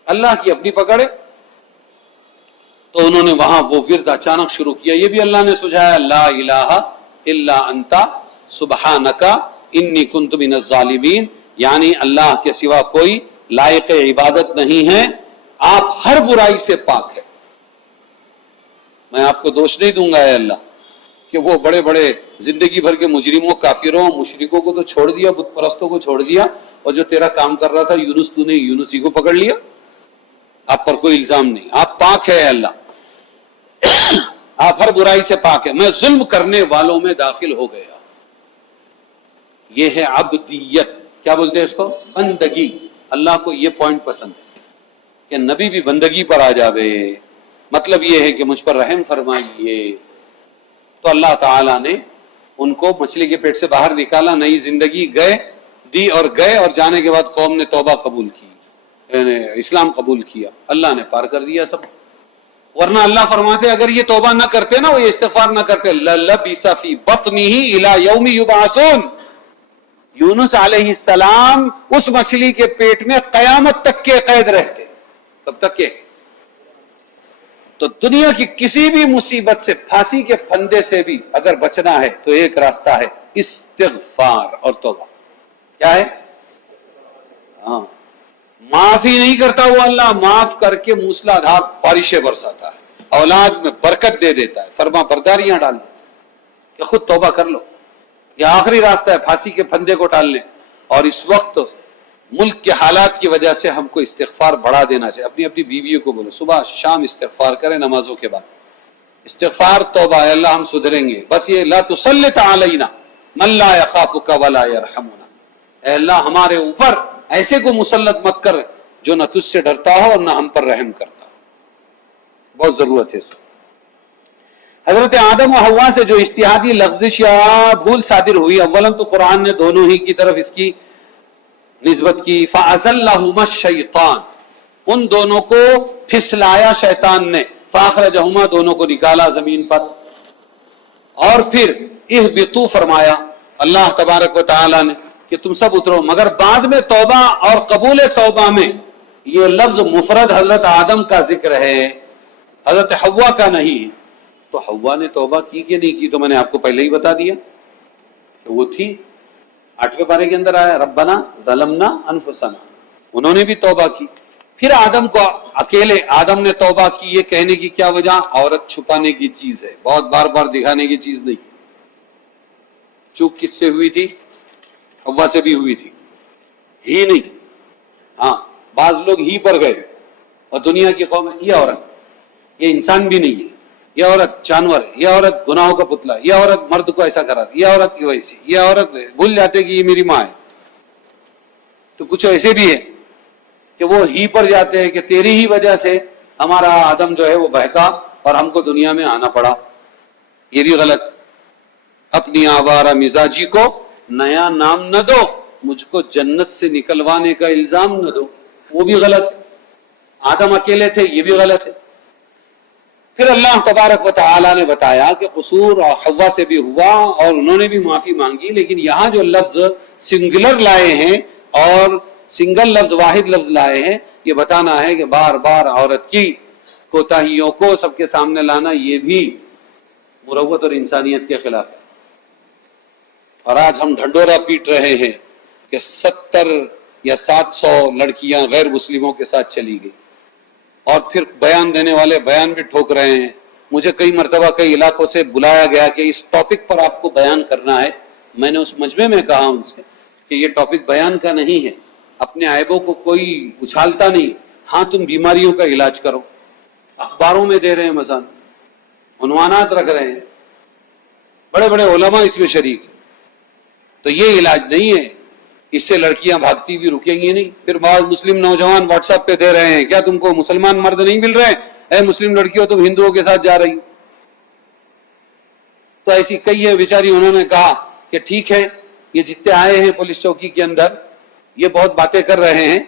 اللہ کی اپنی پکڑے, تو انہوں نے وہاں وہ ورد اچانک شروع کیا. یہ بھی اللہ نے سجھایا, لا الہ الا انت سبحانک انی کنت من الظالمین, یعنی اللہ کے سوا کوئی لائق عبادت نہیں ہے, آپ ہر برائی سے پاک ہے. میں آپ کو دوش نہیں دوں گا اے اللہ کہ وہ بڑے بڑے زندگی بھر کے مجرموں, کافروں, مشرکوں کو تو چھوڑ دیا, بت پرستوں کو چھوڑ دیا, اور جو تیرا کام کر رہا تھا یونس, تو نے یونس ہی کو پکڑ لیا. آپ پر کوئی الزام نہیں, آپ پاک ہے اے اللہ, آپ ہر برائی سے پاک ہے. میں ظلم کرنے والوں میں داخل ہو گیا. یہ ہے عبدیت, کیا بولتے ہیں اس کو, بندگی. اللہ کو یہ پوائنٹ پسند ہے کہ نبی بھی بندگی پر آ جاوے, مطلب یہ ہے کہ مجھ پر رحم فرمائیے. تو اللہ تعالیٰ نے ان کو مچھلی کے پیٹ سے باہر نکالا, نئی زندگی دی, اور گئے, اور جانے کے بعد قوم نے توبہ قبول کی, اسلام قبول کیا, اللہ نے پار کر دیا سب. ورنہ اللہ فرماتے اگر یہ توبہ نہ کرتے نا, وہ یہ استغفار نہ کرتے, لَلَبِثَ فِي بَطْنِهِ إِلَى يَوْمِ يُبْعَثُونَ, یونس علیہ السلام اس مچھلی کے پیٹ میں قیامت تک کے قید رہتے. کب تک کے؟ تو دنیا کی کسی بھی مصیبت سے, پھانسی کے پھندے سے بھی اگر بچنا ہے تو ایک راستہ ہے, استغفار اور توبہ. کیا ہے؟ ہاں, معافی نہیں کرتا وہ اللہ, معاف کر کے موسلا دھار بارشیں برساتا ہے, اولاد میں برکت دے دیتا ہے, فرما برداریاں ڈال دیتا ہے کہ خود توبہ کر لو. یہ آخری راستہ ہے پھانسی کے پھندے کو ٹالنے. اور اس وقت ملک کے حالات کی وجہ سے ہم کو استغفار بڑھا دینا چاہیے. اپنی اپنی بیویوں کو بولو صبح شام استغفار کریں نمازوں کے بعد, استغفار توبہ, ہے اللہ ہم سدھریں گے. بس یہ لا تسلط علینا من لا یخافک ولا یرحمنا, اے اللہ ہمارے اوپر ایسے کو مسلط مت کر جو نہ تجھ سے ڈرتا ہو اور نہ ہم پر رحم کرتا ہو. بہت ضرورت ہے اس کو. حضرت آدم و حوا سے جو اجتہادی لغزش یا بھول صادر ہوئی, اولاً تو قرآن نے دونوں ہی کی طرف اس کی نسبت کی. فَأَزَلَّهُمَا الشَّيْطَانُ, ان دونوں کو پھسلایا شیطان نے. فَأَخْرَجَهُمَا, دونوں کو نکالا زمین پر. اور پھر اہبطوا فرمایا اللہ تبارک و تعالی نے کہ تم سب اترو، مگر بعد میں توبہ اور قبول توبہ میں یہ لفظ مفرد حضرت آدم کا ذکر ہے، حضرت حوا کا نہیں ہے۔ تو حوا نے توبہ کی کہ نہیں کی؟ تو میں نے آپ کو پہلے ہی بتا دیا کہ وہ تھی، 8ویں پارے کے اندر آیا ربنا ظلمنا انفسنا، انہوں نے بھی توبہ کی۔ پھر آدم کو اکیلے آدم نے توبہ کی، یہ کہنے کی کیا وجہ؟ عورت چھپانے کی چیز ہے، بہت بار بار دکھانے کی چیز نہیں۔ چوک کس سے ہوئی تھی؟ حوا سے بھی ہوئی تھی، ہی نہیں، ہاں بعض لوگ ہی پر گئے، اور دنیا کی قوم ہے یہ عورت، یہ انسان بھی نہیں ہے، یہ عورت جانور ہے، یہ عورت گناہوں کا پتلا ہے، یہ عورت مرد کو ایسا کرا، یہ عورت کی ویسی، یہ عورت بھول جاتے کہ یہ میری ماں ہے۔ تو کچھ ایسے بھی ہے کہ وہ ہی پر جاتے ہیں کہ تیری ہی وجہ سے ہمارا آدم جو ہے وہ بہکا اور ہم کو دنیا میں آنا پڑا، یہ بھی غلط۔ اپنی آوارہ مزاجی کو نیا نام نہ دو، مجھ کو جنت سے نکلوانے کا الزام نہ دو، وہ بھی غلط۔ آدم اکیلے تھے، یہ بھی غلط ہے۔ پھر اللہ تبارک و تعالی نے بتایا کہ قصور حوا سے بھی ہوا اور انہوں نے بھی معافی مانگی، لیکن یہاں جو لفظ سنگولر لائے ہیں اور سنگل لفظ واحد لفظ لائے ہیں، یہ بتانا ہے کہ بار بار عورت کی کوتاہیوں کو سب کے سامنے لانا یہ بھی مروت اور انسانیت کے خلاف ہے۔ اور آج ہم ڈھنڈورا پیٹ رہے ہیں کہ 70 یا 700 لڑکیاں غیر مسلموں کے ساتھ چلی گئی، اور پھر بیان دینے والے بیان بھی ٹھوک رہے ہیں۔ مجھے کئی مرتبہ کئی علاقوں سے بلایا گیا کہ اس ٹاپک پر آپ کو بیان کرنا ہے، میں نے اس مجمع میں کہا ان سے کہ یہ ٹاپک بیان کا نہیں ہے، اپنے عیبوں کو کوئی اچھالتا نہیں، ہاں تم بیماریوں کا علاج کرو، اخباروں میں دے رہے ہیں مثلا، عنوانات رکھ رہے ہیں، بڑے بڑے علماء اس میں شریک ہیں، تو یہ علاج نہیں ہے، اس سے لڑکیاں بھاگتی بھی رکیں گی نہیں۔ پھر بعض مسلم نوجوان واٹس ایپ پہ دے رہے ہیں کیا تم کو مسلمان مرد نہیں مل رہے؟ اے مسلم لڑکیوں تم ہندوؤں کے ساتھ جا رہی۔ تو ایسی کئی ہے بیچاری، انہوں نے کہا کہ ٹھیک ہے یہ جتنے آئے ہیں پولیس چوکی کے اندر یہ بہت باتیں کر رہے ہیں،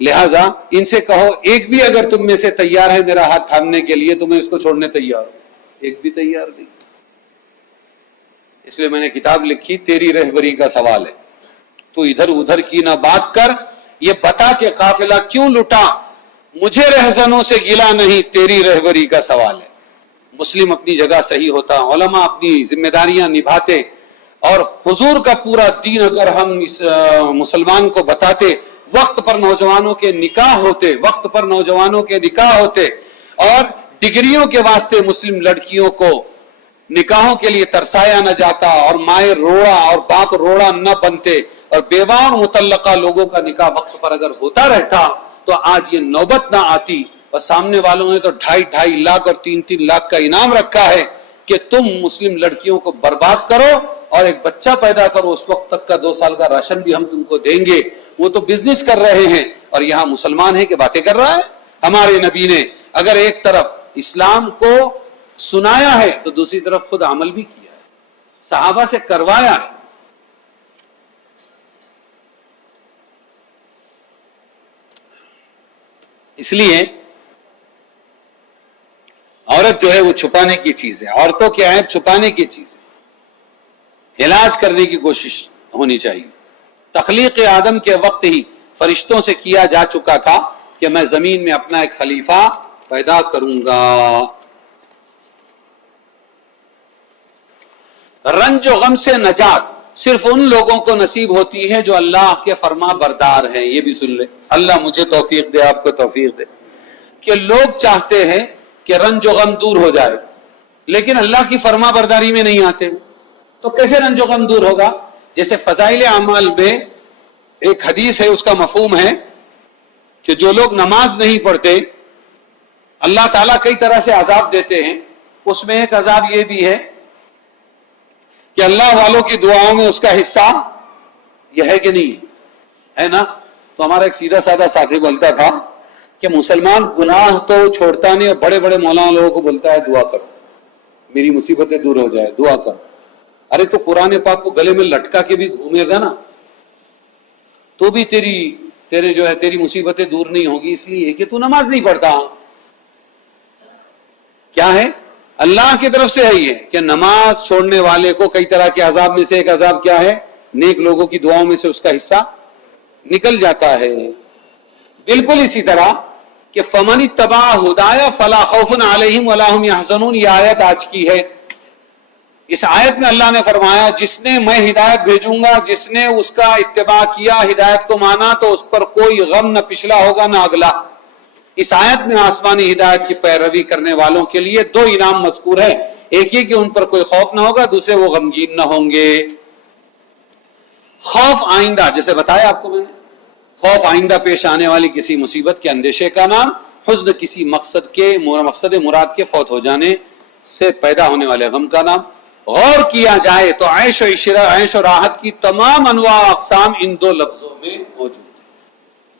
لہٰذا ان سے کہو ایک بھی اگر تم میں سے تیار ہے میرا ہاتھ تھامنے کے لیے تو میں اس کو چھوڑنے تیار ہوں۔ ایک بھی تیار نہیں۔ اس لیے میں نے کتاب لکھی تیری رہبری کا سوال ہے، تو ادھر ادھر کی نہ بات کر، یہ بتا کہ قافلہ کیوں لٹا، مجھے رہزنوں سے گلا نہیں، تیری رہبری کا سوال ہے۔ مسلم اپنی جگہ صحیح ہوتا، علماء اپنی ذمہ داریاں نبھاتے، اور حضور کا پورا دین اگر ہم اس مسلمان کو بتاتے، وقت پر نوجوانوں کے نکاح ہوتے، وقت پر نوجوانوں کے نکاح ہوتے، اور ڈگریوں کے واسطے مسلم لڑکیوں کو نکاحوں کے لیے ترسایا نہ جاتا، اور مائیں روڑا اور باپ روڑا نہ بنتے، اور بیوہ اور مطلقہ لوگوں کا نکاح وقت پر اگر ہوتا رہتا تو آج یہ نوبت نہ آتی۔ اور سامنے والوں نے تو 2.5 لاکھ اور 3 لاکھ کا انعام رکھا ہے کہ تم مسلم لڑکیوں کو برباد کرو اور ایک بچہ پیدا کرو، اس وقت تک کا 2 سال کا راشن بھی ہم تم کو دیں گے۔ وہ تو بزنس کر رہے ہیں، اور یہاں مسلمان ہے کہ باتیں کر رہا ہے۔ ہمارے نبی نے اگر ایک طرف اسلام کو سنایا ہے تو دوسری طرف خود عمل بھی کیا ہے، صحابہ سے کروایا ہے۔ اس لیے عورت جو ہے وہ چھپانے کی چیز ہے، عورتوں کے عیب چھپانے کی چیز ہے، علاج کرنے کی کوشش ہونی چاہیے۔ تخلیق آدم کے وقت ہی فرشتوں سے کیا جا چکا تھا کہ میں زمین میں اپنا ایک خلیفہ پیدا کروں گا۔ رنج و غم سے نجات صرف ان لوگوں کو نصیب ہوتی ہے جو اللہ کے فرما بردار ہیں۔ یہ بھی سن لے، اللہ مجھے توفیق دے، آپ کو توفیق دے، کہ لوگ چاہتے ہیں کہ رنج و غم دور ہو جائے لیکن اللہ کی فرما برداری میں نہیں آتے، تو کیسے رنج و غم دور ہوگا؟ جیسے فضائل اعمال میں ایک حدیث ہے، اس کا مفہوم ہے کہ جو لوگ نماز نہیں پڑھتے اللہ تعالیٰ کئی طرح سے عذاب دیتے ہیں، اس میں ایک عذاب یہ بھی ہے کہ اللہ والوں کی دعاؤں میں اس کا حصہ یہ ہے کہ نہیں ہے نا۔ تو ہمارا ایک سیدھا سادہ ساتھی بولتا تھا کہ مسلمان گناہ تو چھوڑتا نہیں، اور بڑے بڑے مولانا لوگوں کو بولتا ہے دعا کرو میری مصیبتیں دور ہو جائے، دعا کرو۔ ارے تو قرآن پاک کو گلے میں لٹکا کے بھی گھومے گا نا تو بھی تیری مصیبتیں دور نہیں ہوگی، اس لیے کہ تو نماز نہیں پڑھتا۔ کیا ہے اللہ کی طرف سے ہے یہ کہ نماز چھوڑنے والے کو کئی طرح کے عذاب میں سے ایک عذاب کیا ہے؟ نیک لوگوں کی دعاؤں میں سے اس کا حصہ نکل جاتا ہے۔ بالکل اسی طرح کہ فمن اتبع ہدایا فلا خوف علیہم ولا هم يحزنون، یہ آیت آج کی ہے۔ اس آیت میں اللہ نے فرمایا جس نے میں ہدایت بھیجوں گا، جس نے اس کا اتباع کیا، ہدایت کو مانا، تو اس پر کوئی غم نہ پچھلا ہوگا نہ اگلا۔ اس آیت میں آسمانی ہدایت کی پیروی کرنے والوں کے لیے دو انعام مذکور ہے، ایک یہ کہ ان پر کوئی خوف نہ ہوگا، دوسرے وہ غمگین نہ ہوں گے۔ خوف آئندہ، جیسے بتایا آپ کو میں نے، خوف آئندہ پیش آنے والی کسی مصیبت کے اندیشے کا نام، حزن کسی مقصد مراد کے فوت ہو جانے سے پیدا ہونے والے غم کا نام۔ غور کیا جائے تو عیش و عشرہ، عیش و راحت کی تمام انواع و اقسام ان دو لفظوں میں موجود ہیں۔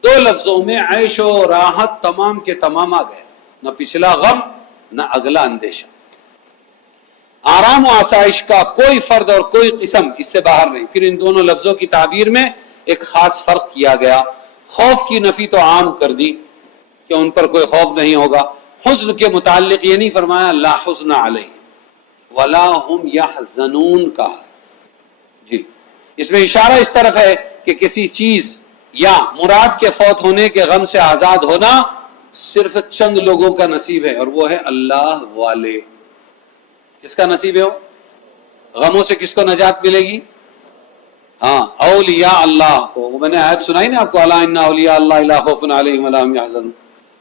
دو لفظوں میں عیش و راحت تمام کے تمام آ گئے، نہ پچھلا غم نہ اگلا اندیشہ۔ آرام و آسائش کا کوئی فرد اور کوئی قسم اس سے باہر نہیں۔ پھر ان دونوں لفظوں کی تعبیر میں ایک خاص فرق کیا گیا۔ خوف کی نفی تو عام کر دی کہ ان پر کوئی خوف نہیں ہوگا۔ حزن کے متعلق یہ نہیں فرمایا لا حزن علیہ ولا هم يحزنون کہا۔ جی، اس میں اشارہ اس طرف ہے کہ کسی چیز یا مراد کے فوت ہونے کے غم سے آزاد ہونا صرف چند لوگوں کا نصیب ہے، اور وہ ہے اللہ والے۔ کس کا نصیب ہے وہ؟ غموں سے کس کو نجات ملے گی؟ ہاں، اولیاء اللہ کو۔ وہ میں نے آیت سنائی نا آپ کو، الا ان اولیاء اللہ لا خوف علیہم ولا هم يحزنون۔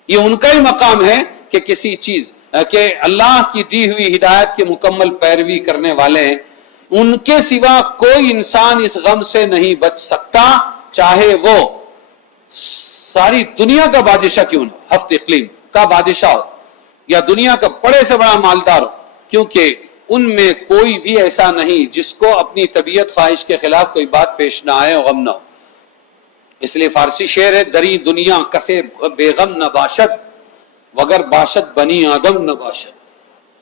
یہ ان کا ہی مقام ہے کہ کسی چیز کہ اللہ کی دی ہوئی ہدایت کے مکمل پیروی کرنے والے ہیں، ان کے سوا کوئی انسان اس غم سے نہیں بچ سکتا، چاہے وہ ساری دنیا کا بادشاہ کیوں نہ، ہفت اقلیم کا بادشاہ ہو یا دنیا کا بڑے سے بڑا مالدار ہو، کیونکہ ان میں کوئی بھی ایسا نہیں جس کو اپنی طبیعت خواہش کے خلاف کوئی بات پیش نہ آئے اور غم نہ ہو۔ اس لیے فارسی شعر ہے، دری دنیا کسے بے غم نہ باشد وگر باشد بنی آدم نہ باشد۔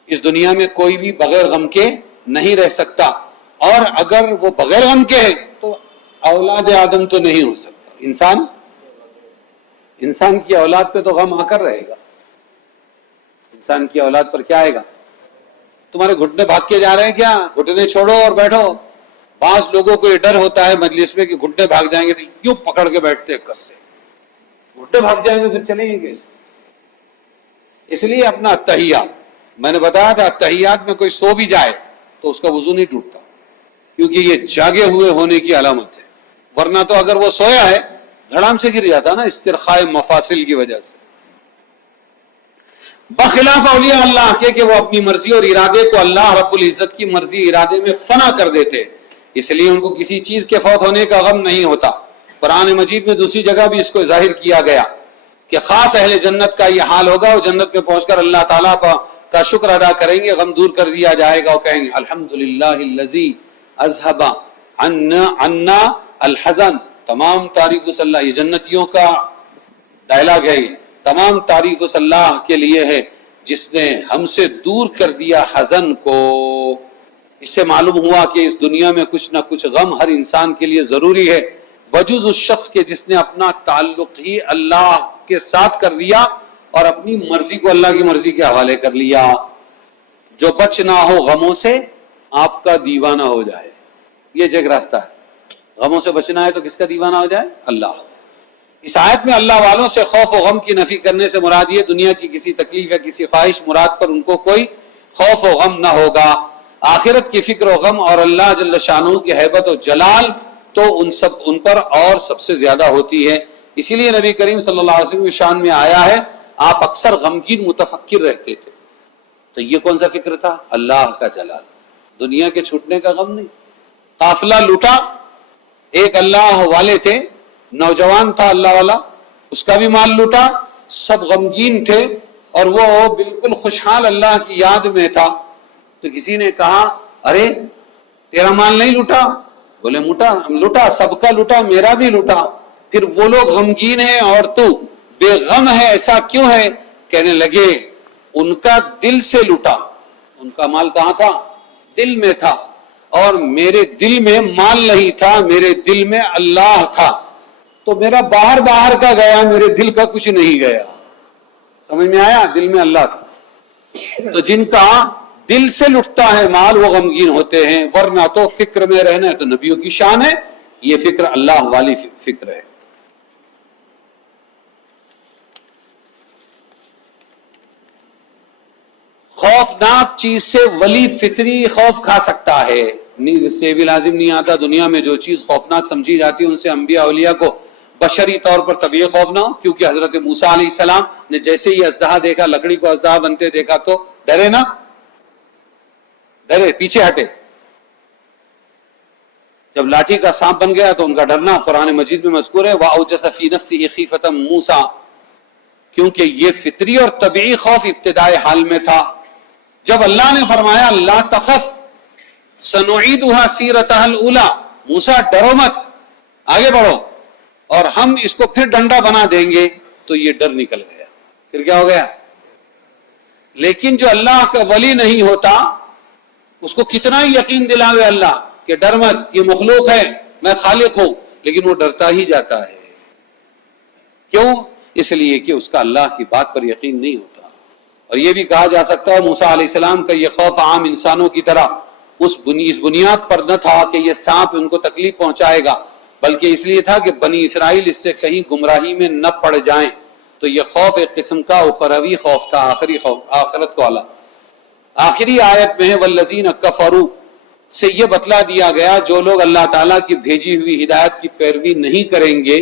اس دنیا میں کوئی بھی بغیر غم کے نہیں رہ سکتا، اور اگر وہ بغیر غم کے ہے تو اولاد آدم تو نہیں ہو سکتا۔ انسان کی اولاد پہ تو غم آ کر رہے گا۔ انسان کی اولاد پر کیا آئے گا؟ تمہارے گھٹنے بھاگ کے جا رہے ہیں کیا؟ گھٹنے چھوڑو اور بیٹھو۔ بعض لوگوں کو یہ ڈر ہوتا ہے مجلس میں کہ گھٹنے بھاگ جائیں گے تو یوں پکڑ کے بیٹھتے ہیں کس سے، گھٹنے بھاگ جائیں گے پھر چلیں گے کیسے؟ اس لیے اپنا التحیات، میں نے بتایا تھا التحیات میں کوئی سو بھی جائے تو اس کا وضو نہیں ٹوٹتا، کیونکہ یہ جاگے ہوئے ہونے کی علامت ہے، ورنہ تو اگر وہ سویا ہے دھڑام سے گر جاتا نا استرخاء مفاصل کی وجہ سے۔ بخلاف اولیاء اللہ کے کہ وہ اپنی مرضی اور ارادے کو اللہ رب العزت کی مرضی ارادے میں فنا کر دیتے، اس لیے ان کو کسی چیز کے فوت ہونے کا غم نہیں ہوتا۔ قرآن مجید میں دوسری جگہ بھی اس کو ظاہر کیا گیا کہ خاص اہل جنت کا یہ حال ہوگا، وہ جنت میں پہنچ کر اللہ تعالیٰ کا شکر ادا کریں گے، غم دور کر دیا جائے گا، وہ کہیں گے الحمدللہ الذی اذھب عنا الحزن۔ تمام تعریف اس اللہ، یہ جنتیوں کا ڈائلاگ ہے، یہ تمام تعریف اس اللہ کے لیے ہے جس نے ہم سے دور کر دیا حزن کو۔ اس سے معلوم ہوا کہ اس دنیا میں کچھ نہ کچھ غم ہر انسان کے لیے ضروری ہے، بجز اس شخص کے جس نے اپنا تعلق ہی اللہ کے ساتھ کر دیا اور اپنی مرضی کو اللہ کی مرضی کے حوالے کر لیا۔ جو بچ نہ ہو غموں سے آپ کا دیوانہ ہو جائے، یہ ایک راستہ ہے۔ غموں سے بچنا ہے تو کس کا دیوانہ ہو جائے؟ اللہ۔ اس آیت میں اللہ والوں سے خوف و غم کی نفی کرنے سے مراد یہ دنیا کی کسی تکلیف یا کسی خواہش مراد پر ان کو کوئی خوف و غم نہ ہوگا۔ آخرت کی فکر و غم اور اللہ جل شانہ کی ہیبت و جلال تو ان پر اور سب سے زیادہ ہوتی ہے۔ اسی لیے نبی کریم صلی اللہ علیہ وسلم کی شان میں آیا ہے آپ اکثر غمگین متفکر رہتے تھے۔ تو یہ کون سا فکر تھا؟ اللہ کا جلال، دنیا کے چھوٹنے کا غم نہیں۔ قافلہ لوٹا، ایک اللہ والے تھے، نوجوان تھا اللہ والا، اس کا بھی مال لوٹا، سب غمگین تھے اور وہ بالکل خوشحال اللہ کی یاد میں تھا۔ تو کسی نے کہا ارے تیرا مال نہیں لوٹا؟ بولے لوٹا، سب کا لوٹا، میرا بھی لوٹا۔ پھر وہ لوگ غمگین ہیں اور تو بے غم ہے، ایسا کیوں ہے؟ کہنے لگے ان کا دل سے لوٹا، ان کا مال کہاں تھا؟ دل میں تھا، اور میرے دل میں مال نہیں تھا، میرے دل میں اللہ تھا، تو میرا باہر کا گیا، میرے دل کا کچھ نہیں گیا۔ سمجھ میں آیا؟ دل میں اللہ تھا۔ تو جن کا دل سے لٹتا ہے مال وہ غمگین ہوتے ہیں، ورنہ تو فکر میں رہنا تو نبیوں کی شان ہے، یہ فکر اللہ والی فکر ہے۔ خوفناک چیز سے ولی فطری خوف کھا سکتا ہے، نیز اس سے بھی لازم نہیں آتا دنیا میں جو چیز خوفناک سمجھی جاتی ہے ان سے انبیاء اولیاء کو بشری طور پر طبیعی خوف نہ ہو، کیونکہ حضرت موسیٰ علیہ السلام نے جیسے ہی اژدہا دیکھا، لکڑی کو اژدہا بنتے دیکھا تو ڈرے نا، ڈرے، پیچھے ہٹے۔ جب لاٹھی کا سانپ بن گیا تو ان کا ڈرنا قرآن مجید میں مذکور ہے، وَأَوْجَسَ فِي نَفْسِهِ خِيفَةً مُوسَىٰ، کیونکہ یہ فطری اور طبیعی خوف ابتدائے حال میں تھا۔ جب اللہ نے فرمایا لا تخف سنعیدها سیرتها الاولی، موسیٰ ڈرو مت، آگے بڑھو اور ہم اس کو پھر ڈنڈا بنا دیں گے، تو یہ ڈر نکل گیا۔ پھر کیا ہو گیا؟ لیکن جو اللہ کا ولی نہیں ہوتا اس کو کتنا ہی یقین دلاوے اللہ کہ ڈر مت، یہ مخلوق ہے، میں خالق ہوں، لیکن وہ ڈرتا ہی جاتا ہے۔ کیوں؟ اس لیے کہ اس کا اللہ کی بات پر یقین نہیں ہوتا۔ اور یہ بھی کہا جا سکتا ہے موسیٰ علیہ السلام کا یہ خوف عام انسانوں کی طرح اس بنیاد پر نہ تھا کہ یہ سانپ ان کو تکلیف پہنچائے گا، بلکہ اس لیے تھا کہ بنی اسرائیل اس سے کہیں گمراہی میں نہ پڑ جائیں۔ تو یہ خوف ایک قسم کا اخروی خوف تھا، آخری خوف، آخرت والا۔ آخری آیت میں ہے والذین کفروا سے یہ بتلا دیا گیا جو لوگ اللہ تعالیٰ کی بھیجی ہوئی ہدایت کی پیروی نہیں کریں گے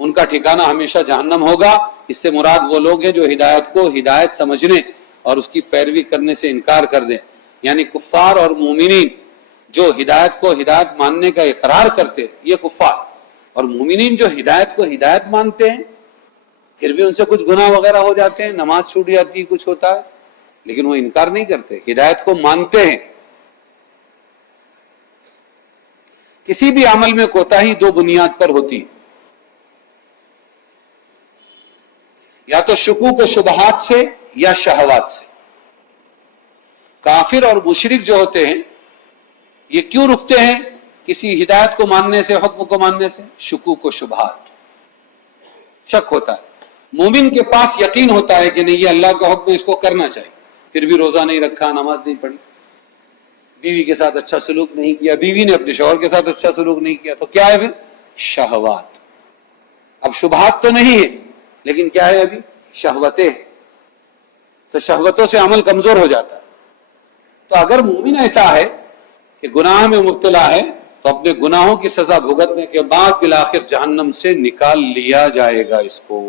ان کا ٹھکانہ ہمیشہ جہنم ہوگا۔ اس سے مراد وہ لوگ ہیں جو ہدایت کو ہدایت سمجھنے اور اس کی پیروی کرنے سے انکار کر دیں، یعنی کفار اور مومنین جو ہدایت کو ہدایت ماننے کا اقرار کرتے یہ کفار، اور مومنین جو ہدایت کو ہدایت مانتے ہیں پھر بھی ان سے کچھ گناہ وغیرہ ہو جاتے ہیں، نماز چھوٹ جاتی ہے، کچھ ہوتا ہے، لیکن وہ انکار نہیں کرتے، ہدایت کو مانتے ہیں۔ کسی بھی عمل میں کوتاہی دو بنیاد پر ہوتی ہے، یا تو شکوک و شبہات سے یا شہوات سے۔ کافر اور مشرک جو ہوتے ہیں یہ کیوں رکتے ہیں کسی ہدایت کو ماننے سے، حکم کو ماننے سے؟ شکوک و شبہات، شک ہوتا ہے۔ مومن کے پاس یقین ہوتا ہے کہ نہیں یہ اللہ کا حکم ہے، اس کو کرنا چاہیے، پھر بھی روزہ نہیں رکھا، نماز نہیں پڑھی، بیوی کے ساتھ اچھا سلوک نہیں کیا، بیوی نے اپنے شوہر کے ساتھ اچھا سلوک نہیں کیا، تو کیا ہے پھر؟ شہوات۔ اب شبہات تو نہیں ہے لیکن کیا ہے؟ ابھی شہوتیں ہیں، تو شہوتوں سے عمل کمزور ہو جاتا ہے۔ تو اگر مومن ایسا ہے کہ گناہ میں مبتلا ہے تو اپنے گناہوں کی سزا بھگتنے کے بعد بالآخر جہنم سے نکال لیا جائے گا اس کو۔